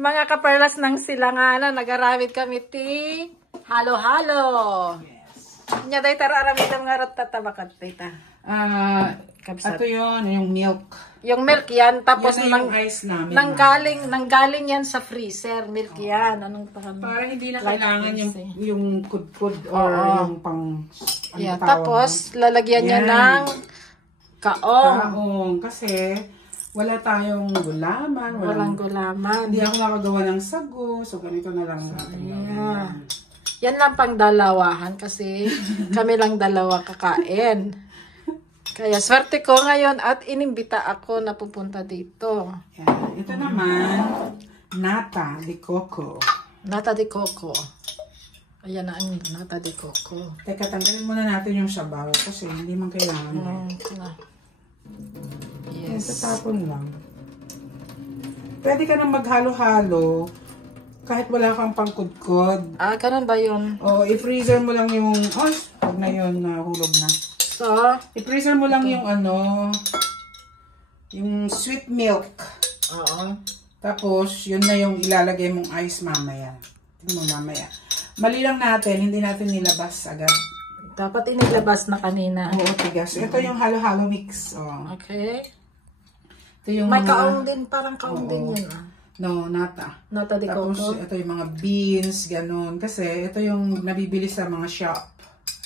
Mga kaperlas ng silanganan, nagaramit kami ti halo-halo. Yes. Nya day tararamit ang nga tatabakat tita. Ito yun, yung milk. Yung milk yan, tapos yan ice namin. nanggaling yan sa freezer, milk yan. Anong para hindi na kailangan yung kudkud or yung pang yeah, tapos lalagyan niya ng kaong. Kasi wala tayong gulaman. Walang gulaman. Hindi ako nakagawa ng sago. So, ganito na lang. Yeah. Yan lang pang dalawahan kasi kami lang dalawa kakain. Kaya swerte ko ngayon at inimbita ako na pupunta dito. Yeah. Ito naman, nata de coco. Nata de coco. Ayan na ang nata de coco. Teka, tanggalin muna natin yung sabaw kasi hindi man kailangan. Yes. Tatapon lang. Pwede ka nang maghalo-halo kahit wala kang pangkudkod. Ganun ba yun? O, i-freezer mo lang yung... huwag na yun, nahulog na. So, i-freezer mo lang yung yung sweet milk. Oo. Tapos, yun na yung ilalagay mong ice mamaya. Tingnan mo mamaya. Mali lang natin, hindi natin nilabas agad. Dapat inilabas na kanina. Oo, tigas. Ito yung halo-halo mix. Oh. Okay. Ito yung may kaong din, parang kaong din yun. No, nata. Nata de coco. Tapos, ito yung mga beans, ganun. Kasi, ito yung nabibili sa mga shop.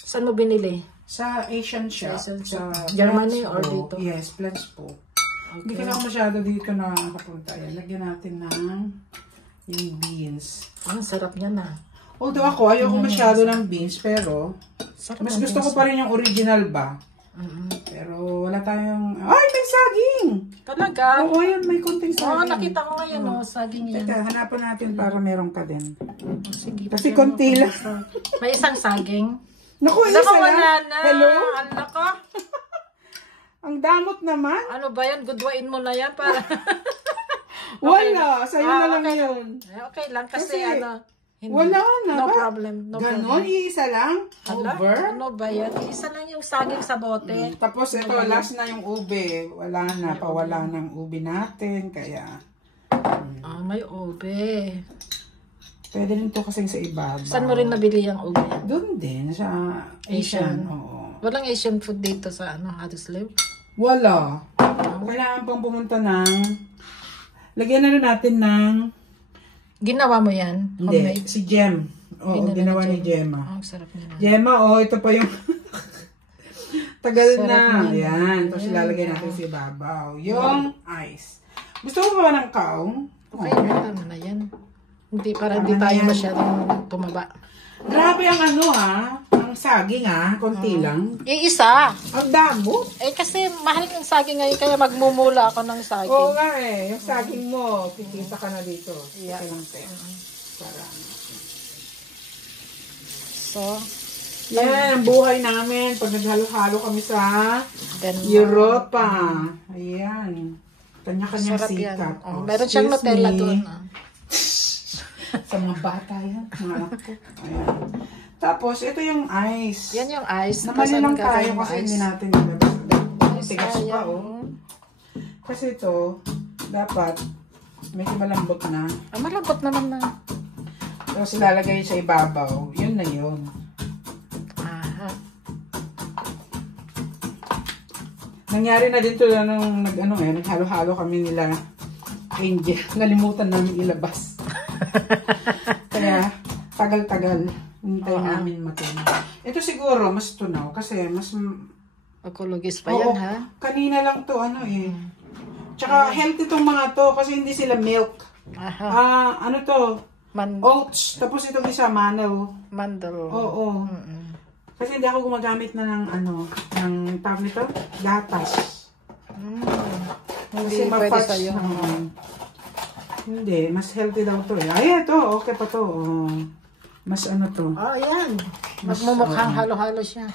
Saan mo binili? Sa Asian shop. Sa Germany or dito? Yes, Plants po. Okay. Hindi ka lang masyado dito na nakapunta. Lagyan natin ng yung beans. Ang sarap niya na. Although ako, ayoko masyado ng beans, pero mas gusto ko pa rin yung original ba. Pero wala tayong... Ay, may saging! Talaga? Oo, yan, may konting saging. Oo, nakita ko ngayon, saging yan. Teka, hanapan natin para meron ka din. Sige. Kasi konti lang. May isang saging? Naku, isa lang. Wala na. Hello? Ano ka? Ang damot naman. Ano ba yan? Gudwain mo na yan para... Wala, sa'yo na lang yun. Okay lang kasi hindi. Wala na. No problem. No ganon, iisa lang? Over? Ano ba yan? Isa lang yung saging sa bote. Tapos ito, last na yung ube. Wala na, pawala ng ube natin. Kaya... may ube. Pwede rin ito kasing sa ibabaw. Saan mo rin nabili yung ube? Doon din, sa Asian. Oo. Walang Asian food dito sa Hadislev? Wala. Kailangan pang pumunta ng... Lagyan na rin natin ng... Ginawa mo yan? Hindi, Homemade? si Jem. Oo, ginawa ni Gemma. Ang sarap niya na. Gemma, ito pa yung... Tagal sarap na. Yan. Tapos ilalagay natin si babaw. Yung ice. Gusto mo ba ng kaong? Okay, tama na yan. Hindi, para hindi tayo masyadong tumaba. Grabe ang ang saging konti lang. Isa. Ang damo. Kasi mahal yung saging ngayon, kaya magmumula ako ng saging. Oo nga yung saging mo, kikita ka na dito. Yeah. So, yan ang buhay namin pag naghalo-halo kami sa Europa. Ayan. Kanya-kanyang sikat. Meron siyang Nutella doon. Sa mga bata yan. Mga anak ko. Ayan. Tapos, ito yung ice. Yan yung ice. Namali lang tayo kasi hindi natin nilabas. Tigas pa, Kasi ito, dapat, medyo malambot na. Malambot naman na. Tapos, ilalagay sa ibabaw. Yun na yun. Nangyari na din to nung naghalo-halo kami nila Angel. Nalimutan namin ilabas. Kaya, tagal-tagal. Hintay namin matunaw. Ito siguro, mas tunaw. Kasi, mas... Ecologist pa yan, ha? Kanina lang to, Tsaka, healthy tong mga to. Kasi hindi sila milk. Ano to? Oats. Tapos itong isa, mandel. Oo. Kasi hindi ako gumagamit na ng, ng tawag nito? Gatas. Hindi pwede sa'yo. Hindi, mas healthy daw to eh. Ay, ito, okay pa to. Mas to. Ayan. Magmumukhang halo-halo siya.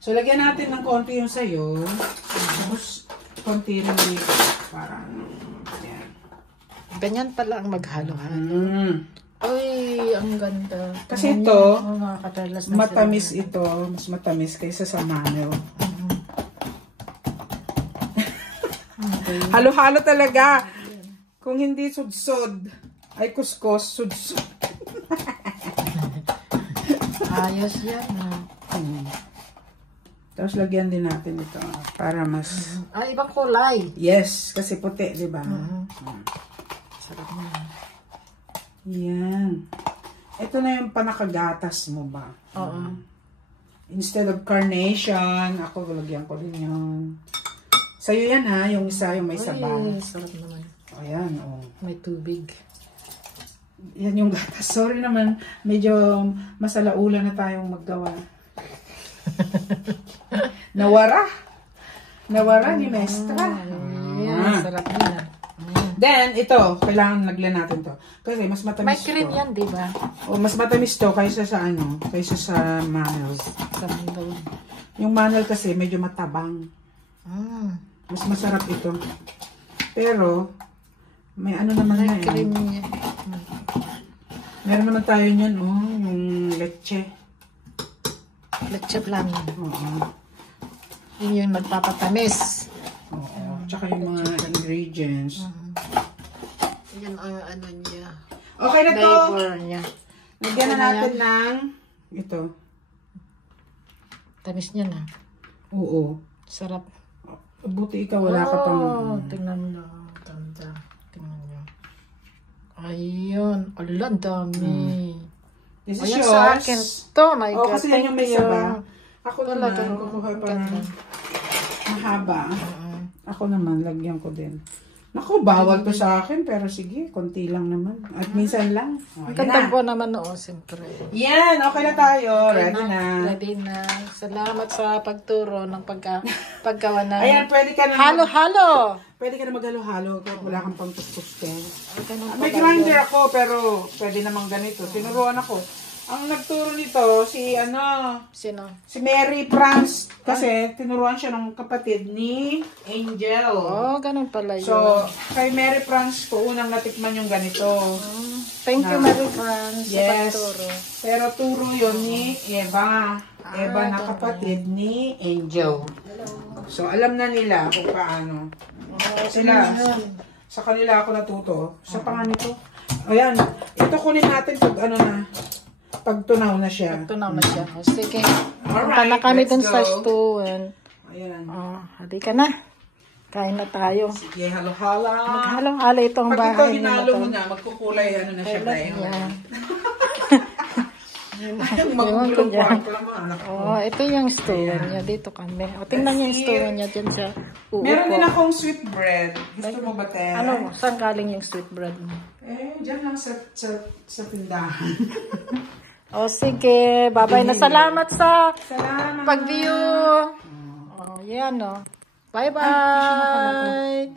So, lagyan natin ng konti yung sayo. Tapos, konti rin dito. Para, ayan. Ganyan pala ang maghalo-halo. Uy, ang ganda. Kasi ito, matamis ito. Mas matamis kaysa sa manel. Halo-halo talaga. Kung hindi sudsod, ay kuskus, sudsod. Ayos yan. Tapos lagyan din natin ito para mas... Ay, ibang kulay. Yes, kasi puti, di ba? Sarap na. Yan. Ito na yung panakagatas mo ba? Oo. Instead of carnation, ako lagyan ko din yun. Sa'yo yan ha, yung isa, yung may sabaw. Ay, sarap naman. Ayan, oh. May tubig. Yan yung gatas. Sorry naman, medyo masalaula na tayong maggawa. Nawara. Nawara ni Mestra. Yan, sarap din. Then, ito, kailangan lagyan natin to. Kasi mas matamis may cream to. yan, di ba? O, mas matamis to kaysa sa ano, kaysa sa manels. Sa mandol. Yung manel kasi medyo matabang. Mas masarap ito. Pero, may ano naman na May cream niya. Meron naman tayo niyan, oh, yung leche. Leche plan. Oo. Yun yung nagpapatamis. Oo. Tsaka yung mga ingredients. Yan ang ano niya. Okay na to. Flavor niya. Lagyan na natin ng ito. Tamis niya na. Oo. Sarap. Buti ikaw wala ka pang... Tingnan mo. Ganda. Tingnan niyo. Ayun. Ala, ang dami. This is Ayan yours. sa akin. To, my God. Kasi yan yung may saba. Ako naman, Talaga. kukuha pa ng mahaba. Ako naman, lagyan ko din. Naku, bawal to sa akin, pero sige, konti lang naman. At minsan lang. Ang ganda po naman oo, siyempre. Yan, okay na tayo. Ready na. Ready na. Salamat sa pagturo ng paggawa ng Ayan, pwede ka na. halo-halo. Pwede ka na maghalo-halo kahit wala kang pang tustos. Ganun May pala grinder yun. ako, pero pwede namang ganito. Tinuruan ako. Ang nagturo nito, si Sino? si Mary France. Kasi tinuruan siya ng kapatid ni Angel. Oh, ganun pala yun. So, kay Mary France ko unang natikman yung ganito. Thank you, Mary France, Yes. sa pagturo. Pero turo yun ni Eva. Eva na ganun. kapatid ni Angel. So, alam na nila kung paano. Sila, sa kanila ako natuto. Sa panganito. Ayan, ito kunin natin pag ano na. Pag tunaw na siya. Tunaw na siya. O, sige. Punta Alright, na kami let's dun go. sa stuwan. Ayan. Hali ka na. Kain na tayo. Sige, halo-hala. Maghalo-halo itong Pag ito bahay hinalo mo natin. na, magkukulay ano na siya tayo. Yan. Ang magulong kwarto ng mga anak ko. Oh, ito yung stuwan niya. Dito kami. O, tingnan niyo yung stuwan niya dyan siya. Meron din akong sweet bread. Gusto mo ba, Te? Ano, saan galing yung sweet bread mo? Dyan lang sa tindahan. O, sige. Bye-bye na. Salamat sa Salamat. pag-view. Oh, yan, oh. Bye-bye.